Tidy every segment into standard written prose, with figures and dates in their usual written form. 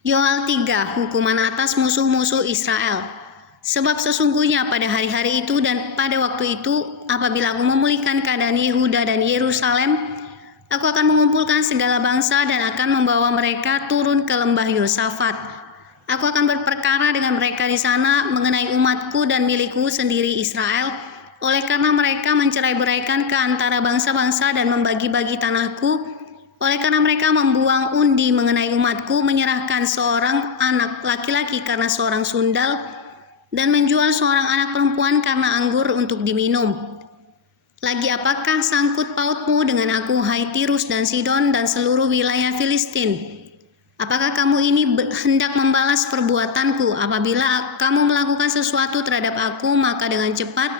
Yoel 3, hukuman atas musuh-musuh Israel. Sebab sesungguhnya pada hari-hari itu dan pada waktu itu, apabila aku memulihkan keadaan Yehuda dan Yerusalem, aku akan mengumpulkan segala bangsa dan akan membawa mereka turun ke lembah Yosafat. Aku akan berperkara dengan mereka di sana mengenai umatku dan milikku sendiri Israel, oleh karena mereka mencerai-beraikan ke antara bangsa-bangsa dan membagi-bagi tanahku, oleh karena mereka membuang undi mengenai umatku, menyerahkan seorang anak laki-laki karena seorang sundal, dan menjual seorang anak perempuan karena anggur untuk diminum. Lagi apakah sangkut pautmu dengan aku, hai Tirus dan Sidon dan seluruh wilayah Filistin? Apakah kamu ini hendak membalas perbuatanku? Apabila kamu melakukan sesuatu terhadap aku, maka dengan cepat,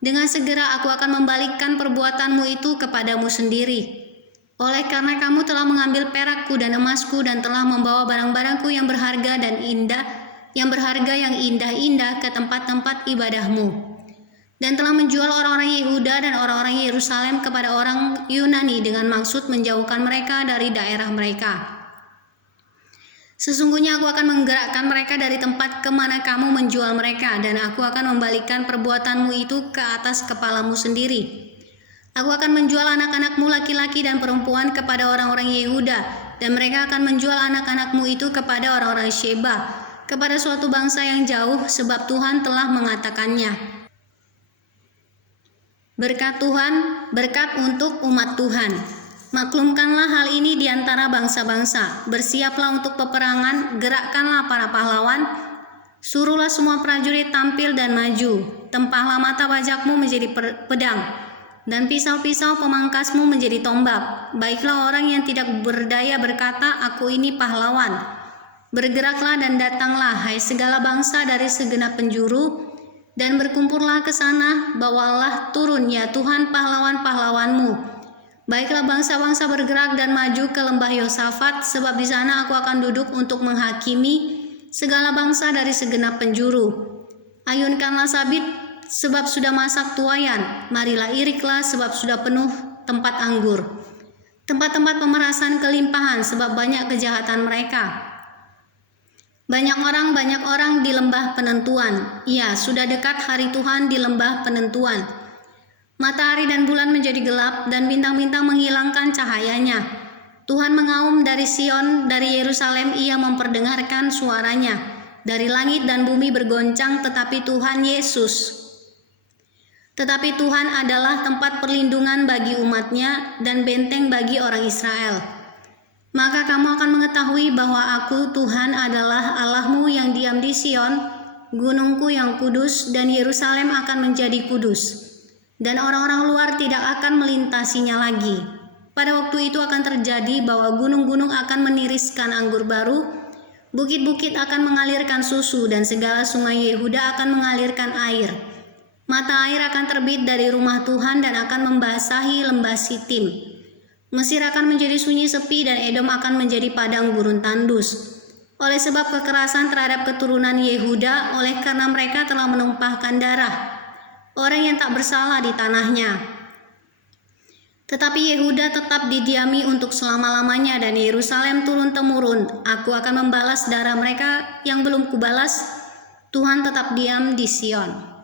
dengan segera aku akan membalikkan perbuatanmu itu kepadamu sendiri. Oleh karena kamu telah mengambil perakku dan emasku dan telah membawa barang-barangku yang berharga dan indah, yang indah-indah ke tempat-tempat ibadahmu, dan telah menjual orang-orang Yehuda dan orang-orang Yerusalem kepada orang Yunani dengan maksud menjauhkan mereka dari daerah mereka. Sesungguhnya aku akan menggerakkan mereka dari tempat kemana kamu menjual mereka, dan aku akan membalikkan perbuatanmu itu ke atas kepalamu sendiri. Aku akan menjual anak-anakmu laki-laki dan perempuan kepada orang-orang Yehuda, dan mereka akan menjual anak-anakmu itu kepada orang-orang Sheba, kepada suatu bangsa yang jauh, sebab Tuhan telah mengatakannya. Berkat Tuhan, berkat untuk umat Tuhan. Maklumkanlah hal ini di antara bangsa-bangsa. Bersiaplah untuk peperangan, gerakkanlah para pahlawan, suruhlah semua prajurit tampil dan maju. Tempahlah mata wajakmu menjadi pedang, dan pisau-pisau pemangkasmu menjadi tombak. Baiklah orang yang tidak berdaya berkata, aku ini pahlawan. Bergeraklah dan datanglah, hai segala bangsa dari segenap penjuru, dan berkumpullah ke sana, bawalah turun ya Tuhan pahlawan-pahlawanmu. Baiklah bangsa-bangsa bergerak dan maju ke lembah Yosafat, sebab di sana aku akan duduk untuk menghakimi segala bangsa dari segenap penjuru. Ayunkanlah sabit, sebab sudah masak tuayan, marilah iriklah, sebab sudah penuh tempat anggur. Tempat-tempat pemerasan kelimpahan, sebab banyak kejahatan mereka. Banyak orang di lembah penentuan. Ya, sudah dekat hari Tuhan di lembah penentuan. Matahari dan bulan menjadi gelap, dan bintang-bintang menghilangkan cahayanya. Tuhan mengaum dari Sion, dari Yerusalem ia memperdengarkan suaranya. Dari langit dan bumi bergoncang, tetapi Tuhan adalah tempat perlindungan bagi umatnya dan benteng bagi orang Israel. Maka kamu akan mengetahui bahwa aku Tuhan adalah Allahmu yang diam di Sion, gunungku yang kudus, dan Yerusalem akan menjadi kudus. Dan orang-orang luar tidak akan melintasinya lagi. Pada waktu itu akan terjadi bahwa gunung-gunung akan meniriskan anggur baru, bukit-bukit akan mengalirkan susu, dan segala sungai Yehuda akan mengalirkan air. Mata air akan terbit dari rumah Tuhan dan akan membasahi lembah Sitim. Mesir akan menjadi sunyi sepi dan Edom akan menjadi padang gurun tandus. Oleh sebab kekerasan terhadap keturunan Yehuda, oleh karena mereka telah menumpahkan darah orang yang tak bersalah di tanahnya. Tetapi Yehuda tetap didiami untuk selama-lamanya dan Yerusalem turun-temurun. Aku akan membalas darah mereka yang belum kubalas. Tuhan tetap diam di Sion.